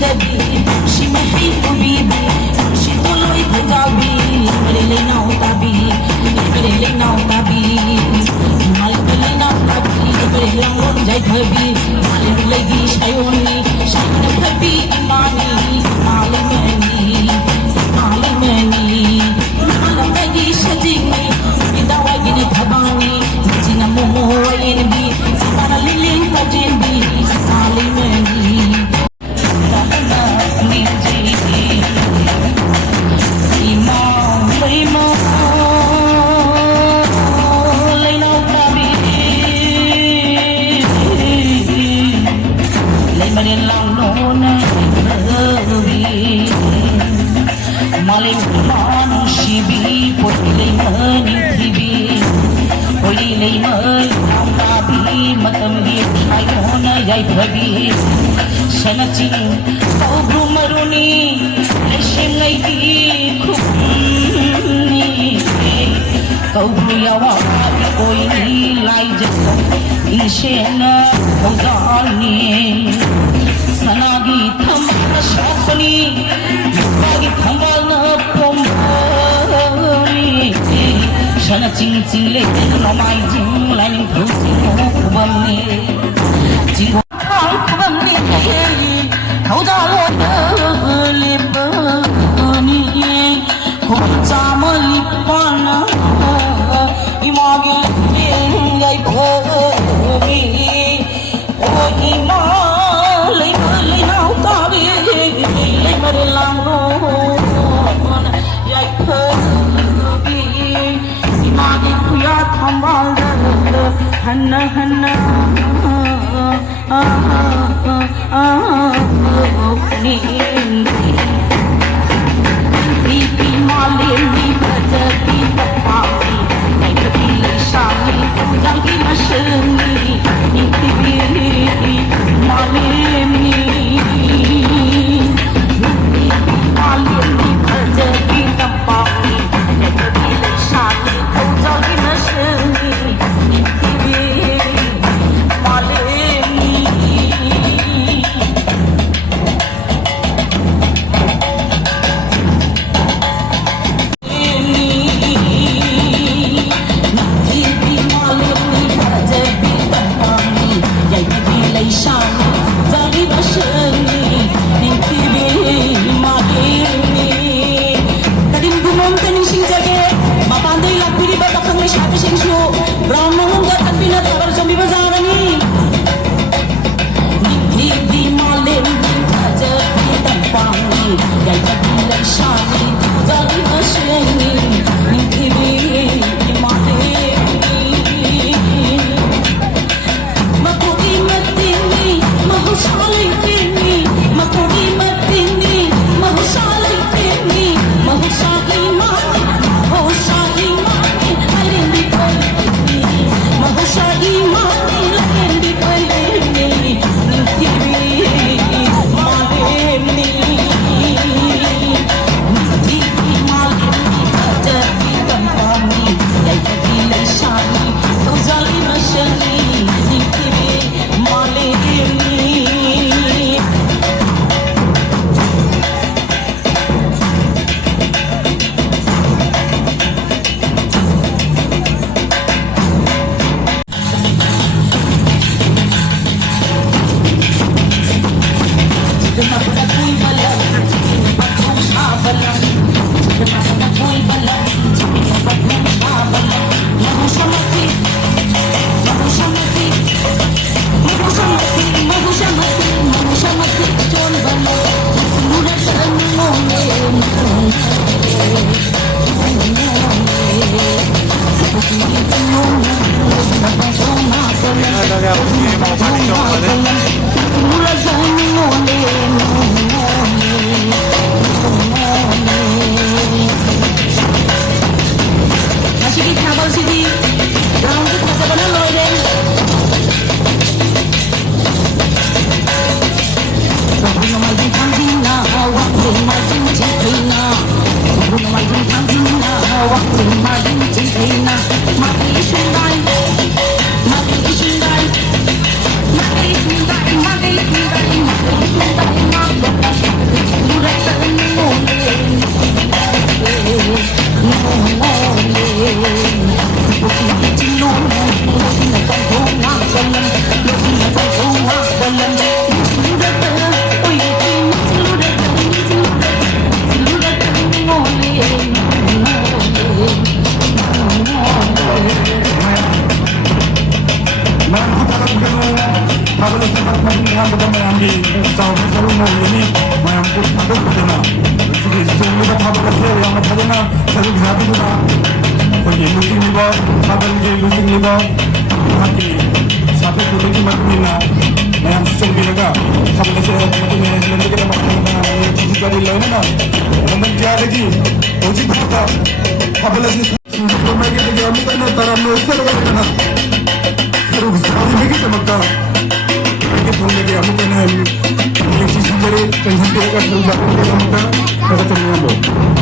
dabi shi mahi bibi shi toloi bhajabi le nau tabi le nau tabi mal le nau tabi le langon jai bhabi mal lagi shayoni shayna bhabi mani mal mani mal lagi shajini bidawa gini bhabani jina momo yen bi sara liling bhajen bi mal mani Sanacing kau brumaruni lesem lagi khumni kau bruyawa koi ni lai jasa ishena kau jani sanagi thamma shapni bagi thammal na pomni sanacing cile nomai jing lain thusi kubamni jing hầu ra luôn lip ni hầu ra mà lip pana imagi gai bhi oi ma lấy nào ta bi lấy mà để làm luôn gai bhi imagi kuya thambal hanna hanna ni Pipi malim ni bajati tapami Nai kapili shami Jangi masyani Ni pipi malim ni Pipi malim ni bajati tapami Nai kapili shami Jangi masyani Ni pipi malim ni Hãy subscribe cho kênh Ghiền Mì Gõ để không bỏ lỡ ꯃꯌꯥꯝꯕꯗ ꯃꯌꯥꯝꯒꯤ ꯆꯥꯎꯕ ꯁꯔꯨꯛ ꯃꯧꯒꯅꯤ ꯃꯌꯥꯝꯕꯨ ꯊꯥꯗꯣꯛꯄꯗꯨꯅ ꯁꯤꯒꯤ ꯆꯣꯡꯕꯗ ꯊꯥꯕꯛ ꯑꯁꯦ ꯌꯥꯝꯅ ꯐꯖꯅ ꯁꯔꯨꯛ ꯌꯥꯕꯤꯗꯨꯅ ꯑꯩꯈꯣꯏꯒꯤ ꯂꯨꯆꯤꯡꯂꯤꯕ ꯊꯥꯕꯜꯒꯤ ꯂꯨꯆꯤꯡꯂꯤꯕ ꯃꯍꯥꯛꯀꯤ ꯁꯥꯐꯦꯠꯇꯨꯒꯤ ꯃꯇꯨꯡ ꯏꯟꯅ ꯃꯌꯥꯝꯁꯨ ꯆꯣꯡꯕꯤꯔꯒ ꯊꯥꯕꯜ ꯑꯁꯦ ꯃꯇꯨꯡ ꯏꯟꯅ ꯍꯦꯟꯍꯟꯕꯒꯤꯗꯃꯛꯇ ꯀꯔꯤ ꯂꯣꯏꯅꯅ ꯂꯝꯗꯝ ꯀꯌꯥꯗꯒꯤ ꯍꯧꯖꯤꯛ ꯐꯥꯎꯕ ꯊꯥꯕꯜ ꯑꯁꯤ ꯃꯥꯏꯀꯩꯗꯒꯤ ꯑꯃꯨꯛ ꯍꯟꯅ ꯇꯔꯥꯝꯅ ꯑꯣꯛꯆꯔꯒ 서로 사람에게서부터 이렇게 동네에 아무거나 역시 신절이 전산대가 들어가고 있습니다. 그래서 정리하고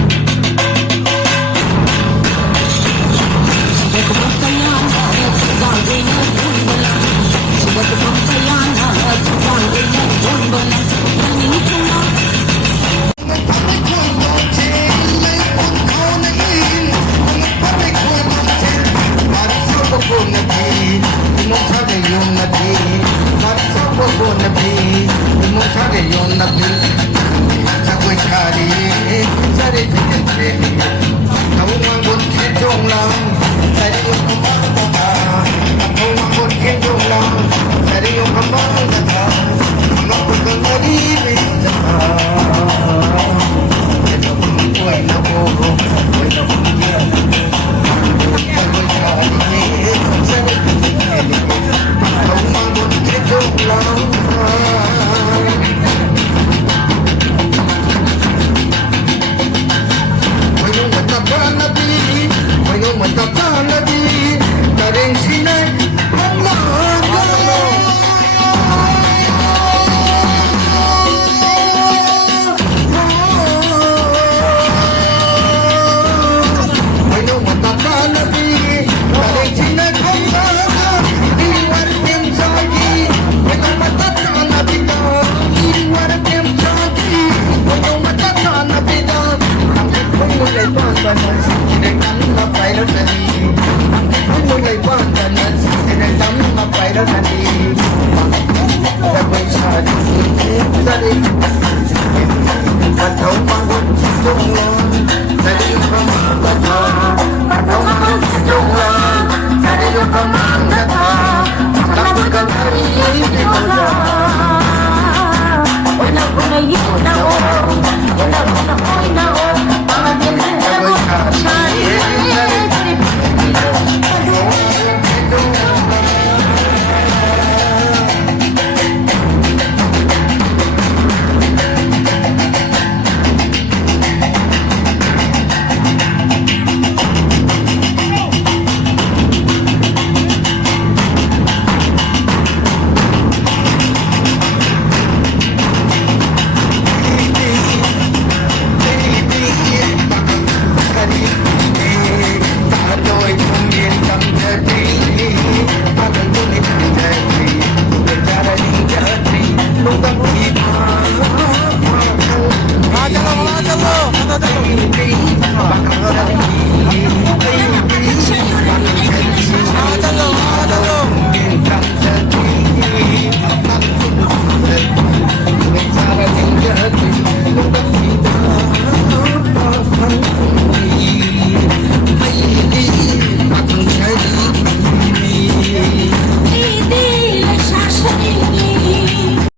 Hoy no,